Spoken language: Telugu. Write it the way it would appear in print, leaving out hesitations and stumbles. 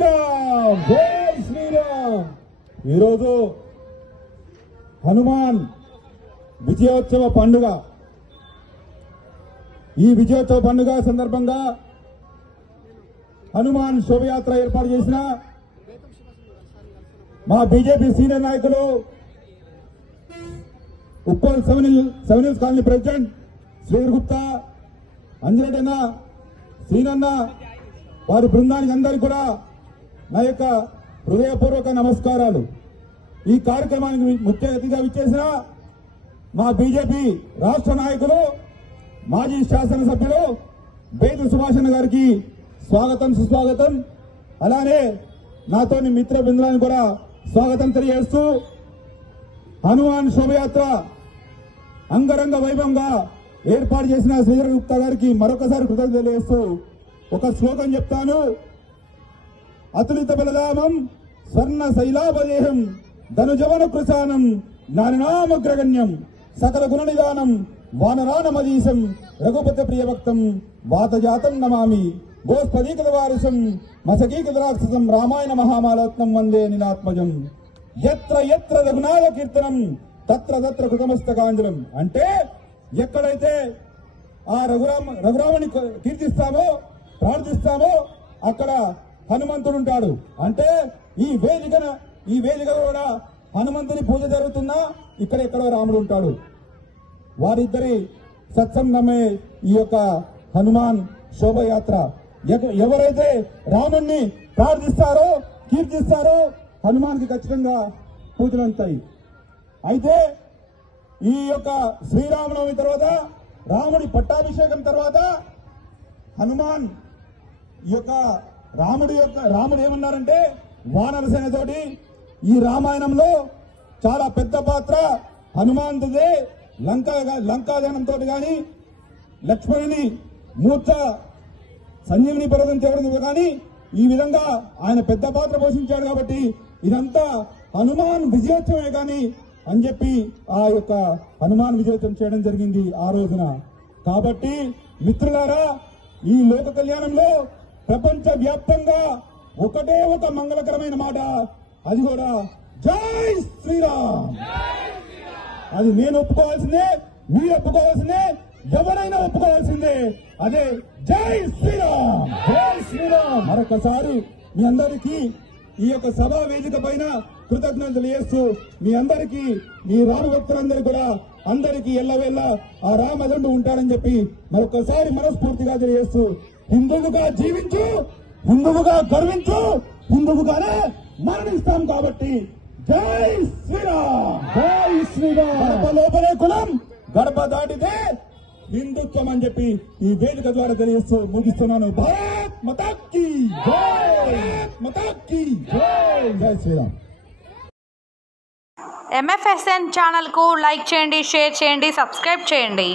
శ్రీరామ్, జై శ్రీరామ్. ఈరోజు హనుమాన్ విజయోత్సవ పండుగ. ఈ విజయోత్సవ పండుగ సందర్భంగా హనుమాన్ శోభయాత్ర ఏర్పాటు చేసిన మా బీజేపీ సీనియర్ నాయకులు Uppal seven colony president Sridhar Gupta, అంజనటన్న, శ్రీనన్న, వారి బృందానికి అందరికీ కూడా నా యొక్క హృదయపూర్వక నమస్కారాలు. ఈ కార్యక్రమానికి ముఖ్య అతిథిగా విచ్చేసిన మా బీజేపీ రాష్ట్ర నాయకులు, మాజీ శాసనసభ్యులు బేదు సుభాషణ గారికి స్వాగతం, సుస్వాగతం. అలానే నాతోని మిత్ర బృందానికి కూడా స్వాగతం తెలియజేస్తూ, హనుమాన్ శోభయాత్ర అంగరంగ వైభవంగా ఏర్పాటు చేసిన శ్రీధర్ గుప్తా గారికి మరొకసారి కృతజ్ఞతలు తెలియజేస్తూ ఒక శ్లోకం చెప్తాను. అతులిత బలధామం స్వర్ణ శైలాభదేహం ధనుజవన కృశానం జ్ఞాననామగ్రగణ్యం సకల గుణ నిదానం వానరానమదీశం రఘుపతి ప్రియభక్తం వాతజాతం నమామి గోస్పదీకృత వారసం మసకీకృత రాక్షసం రామాయణ మహామాలత్నం వందే నినాత్మజం యత్ర యత్ర రఘునాథ కీర్తనం తత్ర తత్ర కృతమస్తకాంజలం. అంటే ఎక్కడైతే ఆ రఘురాముని కీర్తిస్తామో, ప్రార్థిస్తామో అక్కడ హనుమంతుడు ఉంటాడు. అంటే ఈ వేదిక కూడా హనుమంతుని పూజ జరుగుతున్నా ఇక్కడ ఎక్కడో రాముడు ఉంటాడు. వారిద్దరి సత్సంగమే ఈ యొక్క హనుమాన్ శోభయాత్ర. ఎవరైతే రాముణ్ణి ప్రార్థిస్తారో, కీర్తిస్తారో హనుమాన్కి ఖచ్చితంగా పూజలు ఉంటాయి. అయితే ఈ యొక్క శ్రీరామనవమి తర్వాత, రాముడి పట్టాభిషేకం తర్వాత హనుమాన్ ఈ యొక్క రాముడు ఏమన్నారంటే, వానరసేనతోటి ఈ రామాయణంలో చాలా పెద్ద పాత్ర హనుమంతుదే. లంకాదహనంతో గాని, లక్ష్మణుని మూర్ఛ సంజీవిని పర్వతం చేయడం కానీ ఈ విధంగా ఆయన పెద్ద పాత్ర పోషించాడు. కాబట్టి ఇదంతా హనుమాన్ విజయోత్సవమే కానీ అని చెప్పి ఆ యొక్క హనుమాన్ విజయోత్సవం చేయడం జరిగింది ఆ రోజున. కాబట్టి మిత్రులారా, ఈ లోక కళ్యాణంలో ప్రపంచ వ్యాప్తంగా ఒకటే ఒక మంగళకరమైన మాట, అది కూడా జై శ్రీరామ్. అది నేను ఒప్పుకోవాల్సిందే, మీరు ఒప్పుకోవాల్సిందే, ఎవరైనా ఒప్పుకోవాల్సిందే. అదే జై శ్రీరామ్, జై శ్రీరామ్. మరొకసారి మీ అందరికీ ఈ యొక్క సభా వేదిక పైన కృతజ్ఞతలు తెలియజేస్తూ, మీ అందరికీ, మీ రామ భక్తులందరికీ కూడా అందరికీ ఎల్లవేళ ఆ రామదండు ఉంటాడని చెప్పి మరొకసారి మనస్ఫూర్తిగా తెలియజేస్తూ, హిందువుగా జీవించు, హిందువుగా గర్వించు, హిందువుగానే మరణిస్తాం. కాబట్టి జై శ్రీరామ్, జై శ్రీరామ్. గడప లోపలే కులం, గడప దాటితే హిందుత్వం అని చెప్పి ఈ వేదిక ద్వారా తెలియజేస్తూ ముగిస్తున్నాను. భారత్ మాతా కీ జై, భారత్ మాతా కీ జై, జై శ్రీరామ్. MFSN ఛానల్కు లైక్ చేయండి, షేర్ చేయండి, సబ్స్క్రైబ్ చేయండి.